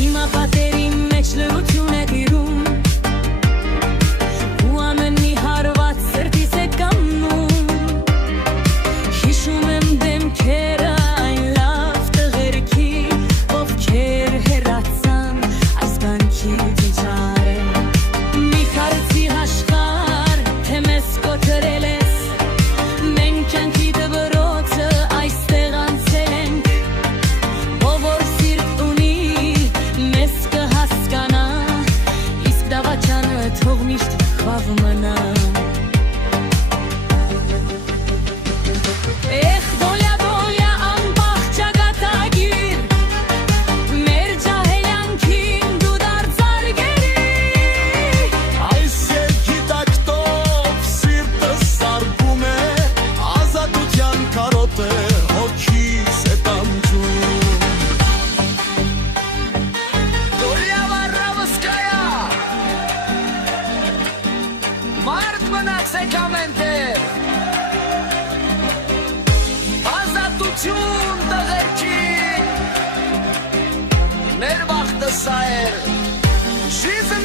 Հիմա պատերի մեջ լրություն է տիրում ու ամենի հարված սրտիս է կանգնում Հիշում եմ դեմքերը այն լավ տղերքի ովքեր հեռացան այս կյանքի վիճարը Մի քարեցի հաշկար թե մեզ կոտրել ես Մենք կյանքի դպրոցը այստեղ անցել ենք Ով որ սիրտ ունի մեզ կհասկանա Իսկ դավաճանը թող միշտ խաղ մնա Эх, դոլյա, դոլյա, անպահ ճակատագիր Մեր ջահելյանքին դու դարձար գերի Այս երկի տակտով սիրտս սարքում է Ազատության կարոտ է հոգիս է տանջում Դոլյա Վարրավսկայա Մարդ մնացեք ամենտեղ Ազատություն տղերքին Մեր վաղտը սա էր Жизнь